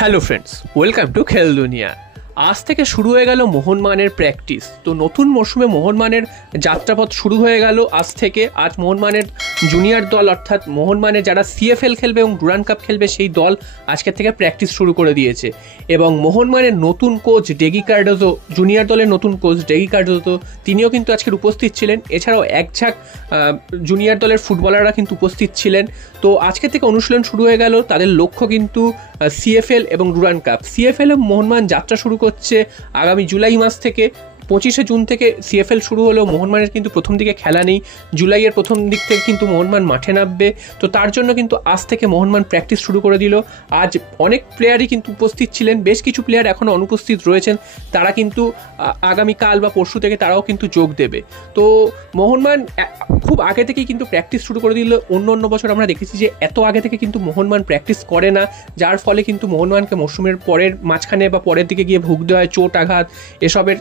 Hello friends, welcome to খেল দুনিয়া। আজ থেকে শুরু হয়ে গেল মোহনবাগানের প্র্যাকটিস। তো নতুন মরশুমে মোহনবাগানের যাত্রাপথ শুরু হয়ে গেল আজ থেকে। আজ মোহনবাগানের জুনিয়র দল অর্থাৎ মোহনবাগানের যারা সিএফএল খেলবে এবং ডুরান্ড কাপ খেলবে সেই দল আজকের থেকে প্র্যাকটিস শুরু করে দিয়েছে। এবং মোহনবাগানের নতুন কোচ ডেগি কার্ডোজো, জুনিয়র দলের নতুন কোচ ডেগি কার্ডোজো, তিনিও কিন্তু আজকের উপস্থিত ছিলেন। এছাড়াও একঝাঁক জুনিয়র দলের ফুটবলাররা কিন্তু উপস্থিত ছিলেন। তো আজকে থেকে অনুশীলন শুরু হয়ে গেল। তাদের লক্ষ্য কিন্তু সিএফএল এবং ডুরান্ড কাপ। সিএফএল মোহনবাগান যাত্রা শুরু করছে আগামী জুলাই মাস থেকে। 25শে জুন থেকে সিএফএল শুরু হলেও মোহনবাগানের কিন্তু প্রথম দিকে খেলা নেই। জুলাইয়ের প্রথম দিক থেকে কিন্তু মোহনবাগান মাঠে নামবে। তো তার জন্য কিন্তু আজ থেকে মোহনবাগান প্র্যাকটিস শুরু করে দিল। আজ অনেক প্লেয়ারই কিন্তু উপস্থিত ছিলেন, বেশ কিছু প্লেয়ার এখনও অনুপস্থিত রয়েছেন। তারা কিন্তু আগামীকাল বা পরশু থেকে তারাও কিন্তু যোগ দেবে। তো মোহনবাগান খুব আগে থেকেই কিন্তু প্র্যাকটিস শুরু করে দিল। অন্য বছর আমরা দেখেছি যে এত আগে থেকে কিন্তু মোহনবাগান প্র্যাকটিস করে না, যার ফলে কিন্তু মোহনবাগানকে মরশুমের পরের মাঝখানে বা পরের দিকে গিয়ে ভুগতে হয় চোট আঘাত, এসবের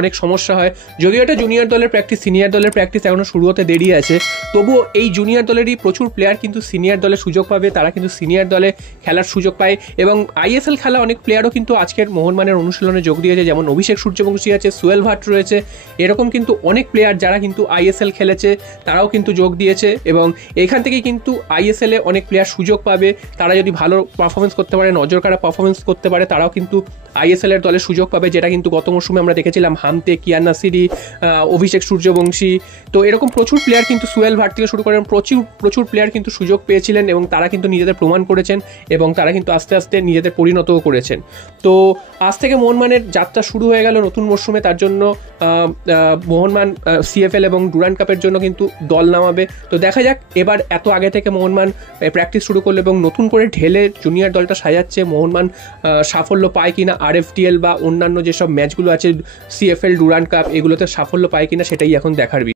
অনেক সমস্যা হয়। যদিও এটা জুনিয়র দলের প্র্যাকটিস, সিনিয়র দলের প্র্যাকটিস এখনও শুরু হতে দেরি আছে, তবুও এই জুনিয়র দলেরই প্রচুর প্লেয়ার কিন্তু সিনিয়র দলে সুযোগ পাবে। তারা কিন্তু সিনিয়র দলে খেলার সুযোগ পায় এবং আইএসএল খেলা অনেক প্লেয়ারও কিন্তু আজকের মোহনবাগানের অনুশীলনে যোগ দিয়েছে। যেমন অভিষেক সূর্যবংশী আছে, সোহেল ভাট রয়েছে, এরকম কিন্তু অনেক প্লেয়ার যারা কিন্তু আইএসএল খেলেছে তারাও কিন্তু যোগ দিয়েছে। এবং এখান থেকেই কিন্তু আইএসএলে অনেক প্লেয়ার সুযোগ পাবে। তারা যদি ভালো পারফরমেন্স করতে পারে, নজর কাড়া পারফরমেন্স করতে পারে, তারাও কিন্তু আইএসএল এর দলে সুযোগ পাবে, যেটা কিন্তু গত মরশুমে আমরা দেখেছিলাম হামতে, কিয়ান নাসিরি, অভিষেক সূর্যবংশী। তো এরকম প্রচুর প্লেয়ার কিন্তু সোহেল ভাট থেকে শুরু করেন প্রচুর প্লেয়ার কিন্তু সুযোগ পেয়েছিলেন এবং তারা কিন্তু নিজেদের প্রমাণ করেছেন এবং তারা কিন্তু আস্তে আস্তে নিজেদের পরিণতও করেছেন। তো আজ থেকে মোহনবাগানের যাত্রা শুরু হয়ে গেল নতুন মরশুমে। তার জন্য মোহনবাগান সিএফএল এবং ডুরান্ড কাপের জন্য কিন্তু দল নামাবে। তো দেখা যাক, এবার এত আগে থেকে মোহনবাগান প্র্যাকটিস শুরু করলো এবং নতুন করে ঢেলে জুনিয়র দলটা সাজাচ্ছে। মোহনবাগান সাফল্য পায় কিনা আরএফটিএল বা অন্যান্য যেসব ম্যাচগুলো আছে সিএফএল ডুরান্ড কাপ, এগুলোতে সাফল্য পায় কিনা সেটাই এখন দেখার বিষয়।